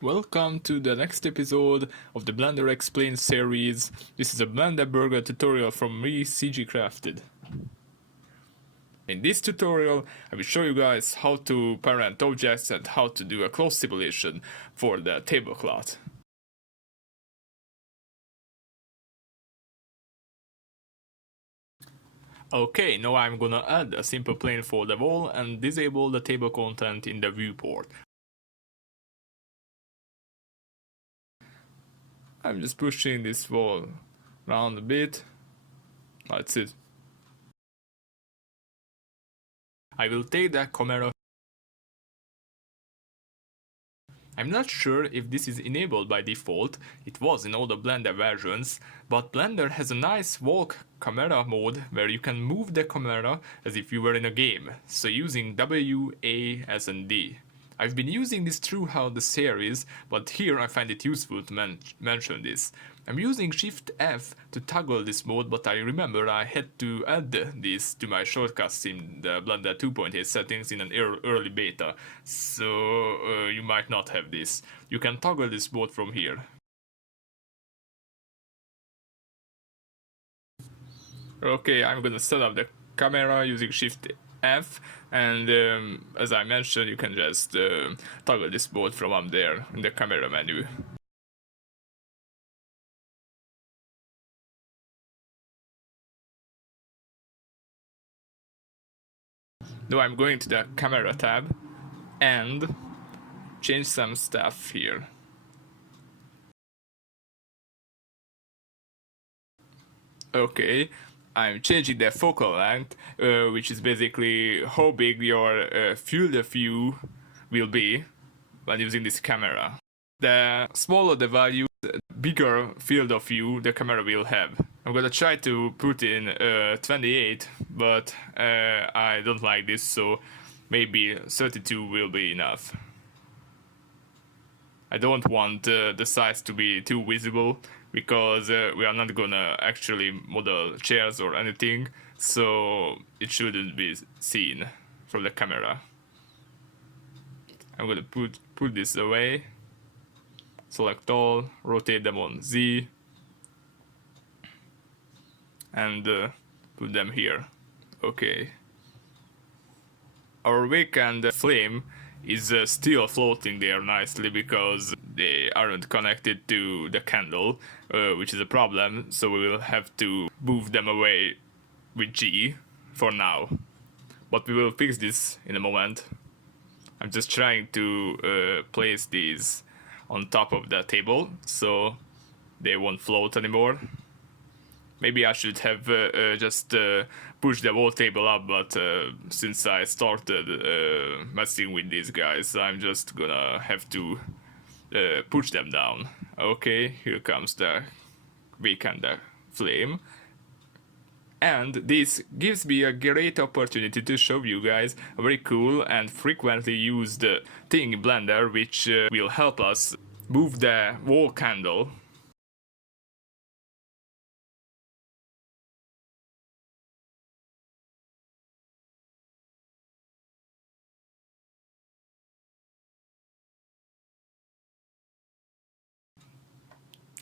Welcome to the next episode of the Blender Explained series. This is a Blender Burger tutorial from me, CG Crafted. In this tutorial, I will show you guys how to parent objects and how to do a cloth simulation for the tablecloth. Okay, now I'm gonna add a simple plane for the wall and disable the table content in the viewport. I'm just pushing this wall around a bit. That's it. I will take the camera. I'm not sure if this is enabled by default, it was in all the Blender versions, but Blender has a nice walk camera mode where you can move the camera as if you were in a game, so using W, A, S and D. I've been using this throughout the series, but here I find it useful to mention this. I'm using Shift F to toggle this mode, but I remember I had to add this to my shortcuts in the Blender 2.8 settings in an early beta, so you might not have this. You can toggle this mode from here. Okay, I'm gonna set up the camera using Shift F, and as I mentioned, you can just toggle this mode from up there in the camera menu. Now I'm going to the camera tab and change some stuff here. Okay, I'm changing the focal length, which is basically how big your field of view will be when using this camera. The smaller the value, the bigger field of view the camera will have. I'm gonna try to put in 28, but I don't like this, so maybe 32 will be enough. I don't want the size to be too visible, because we are not gonna actually model chairs or anything, so it shouldn't be seen from the camera. I'm gonna put this away, select all, rotate them on Z, and put them here. Okay. Our wick and flame is still floating there nicely because they aren't connected to the candle, which is a problem, so we will have to move them away with G for now. But we will fix this in a moment. I'm just trying to place these on top of the table so they won't float anymore. Maybe I should have just pushed the whole table up, but since I started messing with these guys, I'm just gonna have to push them down. Okay, here comes the wick and the flame. And this gives me a great opportunity to show you guys a very cool and frequently used thing in Blender, which will help us move the wall candle.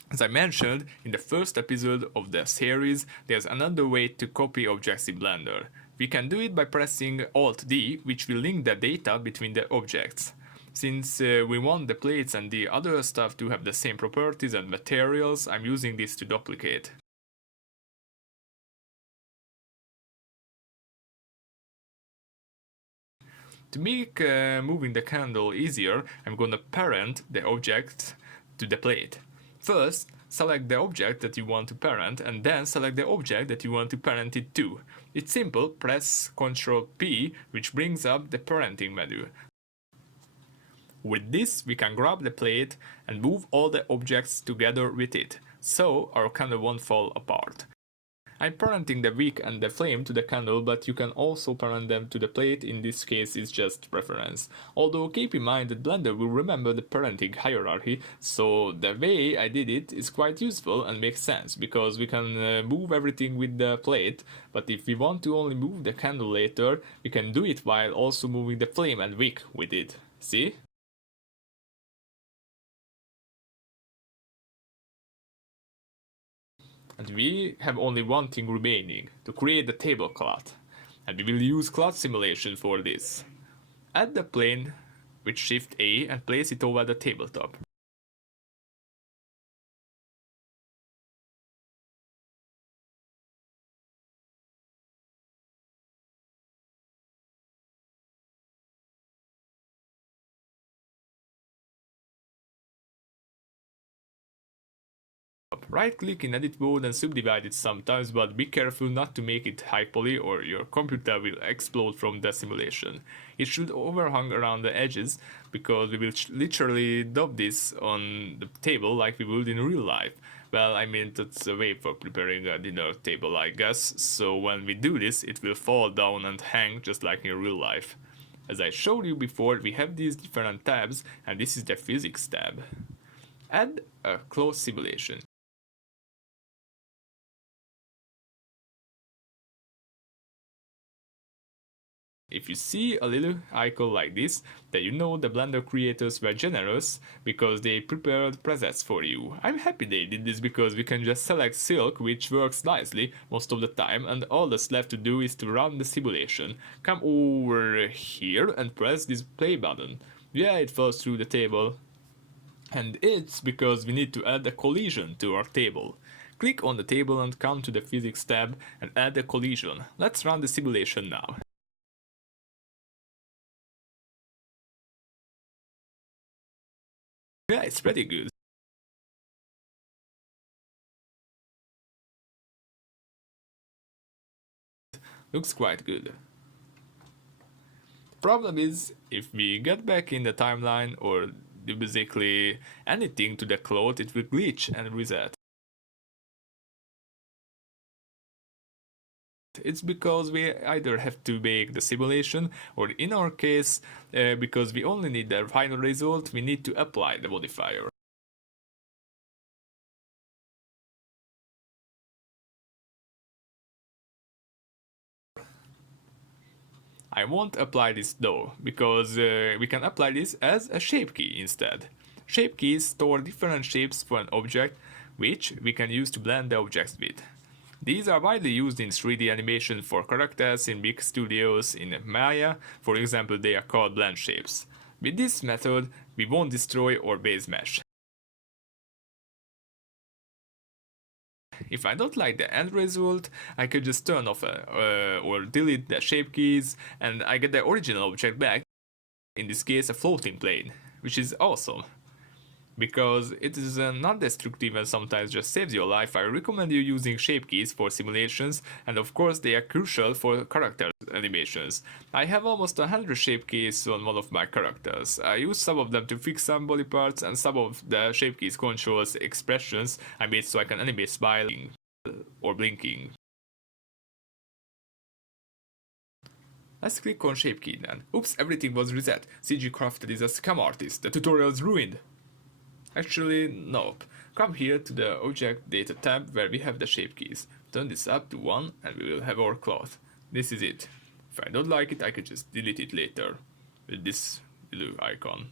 As I mentioned in the first episode of the series, there's another way to copy objects in Blender. We can do it by pressing Alt-D, which will link the data between the objects. Since we want the plates and the other stuff to have the same properties and materials, I'm using this to duplicate. To make moving the candle easier, I'm gonna parent the object to the plate. First, select the object that you want to parent and then select the object that you want to parent it to. It's simple, press Ctrl P, which brings up the parenting menu. With this, we can grab the plate and move all the objects together with it, so our candle won't fall apart. I'm parenting the wick and the flame to the candle, but you can also parent them to the plate. In this case it's just preference. Although keep in mind that Blender will remember the parenting hierarchy, so the way I did it is quite useful and makes sense, because we can move everything with the plate, but if we want to only move the candle later, we can do it while also moving the flame and wick with it. See? And we have only one thing remaining, to create the tablecloth. And we will use cloth simulation for this. Add the plane with Shift A and place it over the tabletop. Right click in edit mode and subdivide it sometimes, but be careful not to make it high poly or your computer will explode from the simulation. It should overhang around the edges because we will literally dub this on the table like we would in real life. Well, I mean, that's a way for preparing a dinner table, I guess, so when we do this it will fall down and hang just like in real life. As I showed you before, we have these different tabs and this is the physics tab. Add a cloth simulation. If you see a little icon like this, then you know the Blender creators were generous because they prepared presets for you. I'm happy they did this because we can just select silk, which works nicely most of the time, and all that's left to do is to run the simulation. Come over here and press this play button. Yeah, it falls through the table. And it's because we need to add a collision to our table. Click on the table and come to the physics tab and add a collision. Let's run the simulation now. Yeah, it's pretty good. Looks quite good. Problem is, if we get back in the timeline or do basically anything to the cloth, it will glitch and reset. It's because we either have to make the simulation, or in our case, because we only need the final result, we need to apply the modifier. I won't apply this though, because we can apply this as a shape key instead. Shape keys store different shapes for an object, which we can use to blend the objects with. These are widely used in 3D animation for characters in big studios. In Maya, for example, they are called blend shapes. With this method, we won't destroy our base mesh. If I don't like the end result, I could just turn off or delete the shape keys and I get the original object back, in this case a floating plane, which is awesome. Because it is non-destructive and sometimes just saves your life, I recommend you using shape keys for simulations, and of course they are crucial for character animations. I have almost 100 shape keys on one of my characters. I use some of them to fix some body parts, and some of the shape keys controls expressions I made so I can animate smiling or blinking. Let's click on shape key then. Oops, everything was reset. CG Crafted is a scam artist. The tutorial is ruined. Actually, nope. Come here to the Object Data tab where we have the shape keys. Turn this up to 1 and we will have our cloth. This is it. If I don't like it, I can just delete it later with this blue icon.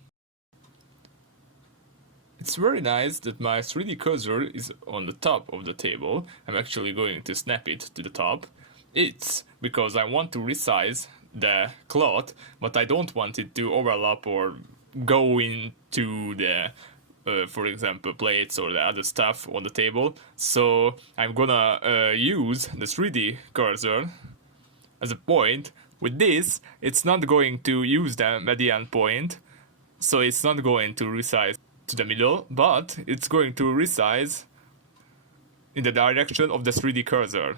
It's very nice that my 3D cursor is on the top of the table. I'm actually going to snap it to the top. It's because I want to resize the cloth, but I don't want it to overlap or go into the for example plates or the other stuff on the table. So I'm gonna use the 3D cursor as a point. With this, it's not going to use the median point, so it's not going to resize to the middle, but it's going to resize in the direction of the 3D cursor.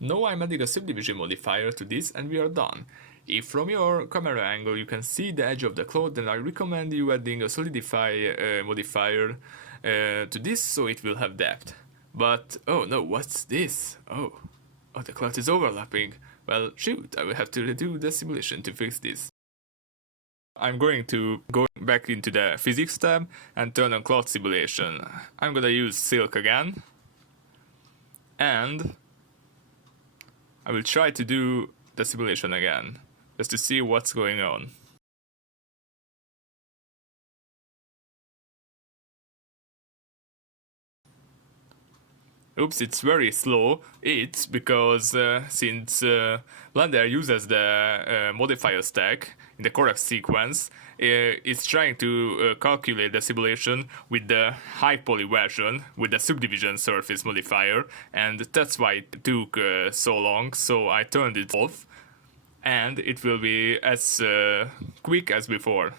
Now I'm adding a Subdivision Modifier to this and we are done. If from your camera angle you can see the edge of the cloth, then I recommend you adding a Solidify Modifier to this so it will have depth. But, oh no, what's this? Oh, the cloth is overlapping. Well, shoot, I will have to redo the simulation to fix this. I'm going to go back into the Physics tab and turn on Cloth Simulation. I'm gonna use Silk again. And I will try to do the simulation again, just to see what's going on. Oops, it's very slow. It's because since Blender uses the modifier stack in the correct sequence, it's trying to calculate the simulation with the high poly version, with the subdivision surface modifier, and that's why it took so long, so I turned it off, and it will be as quick as before.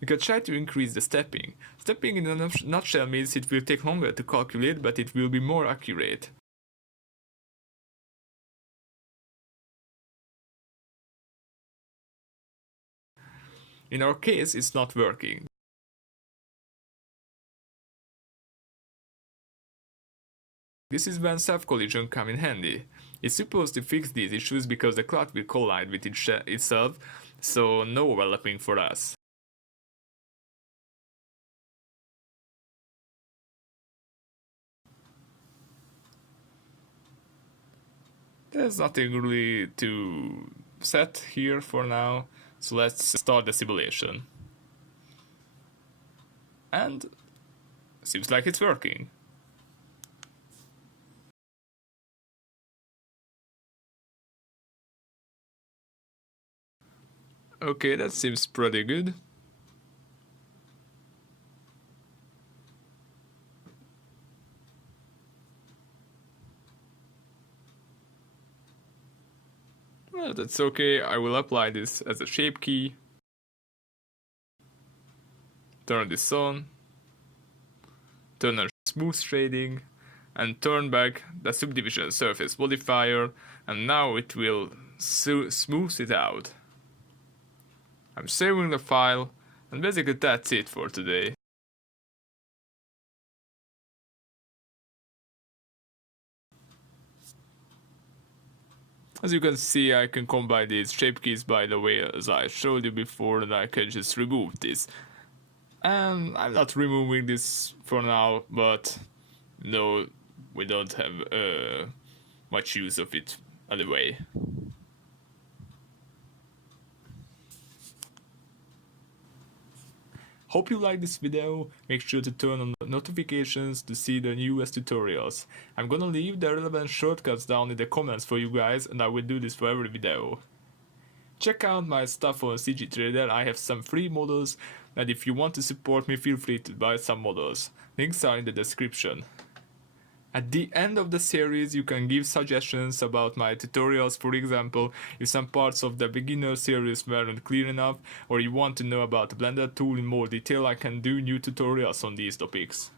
You can try to increase the stepping. Stepping in a nutshell means it will take longer to calculate, but it will be more accurate. In our case, it's not working. This is when self-collision come in handy. It's supposed to fix these issues because the cloth will collide with itself, so no overlapping for us. There's nothing really to set here for now, so let's start the simulation. And seems like it's working. Okay, that seems pretty good. Well, that's okay, I will apply this as a shape key. Turn this on. Turn on smooth shading. And turn back the subdivision surface modifier. And now it will smooth it out. I'm saving the file. And basically that's it for today. As you can see, I can combine these shape keys by the way as I showed you before, and I can just remove this. And I'm not removing this for now, but no, we don't have much use of it anyway. Hope you liked this video. Make sure to turn on the notifications to see the newest tutorials. I'm gonna leave the relevant shortcuts down in the comments for you guys, and I will do this for every video. Check out my stuff on CG Trader, I have some free models, and if you want to support me, feel free to buy some models. Links are in the description. At the end of the series, you can give suggestions about my tutorials. For example, if some parts of the beginner series weren't clear enough, or you want to know about the Blender tool in more detail, I can do new tutorials on these topics.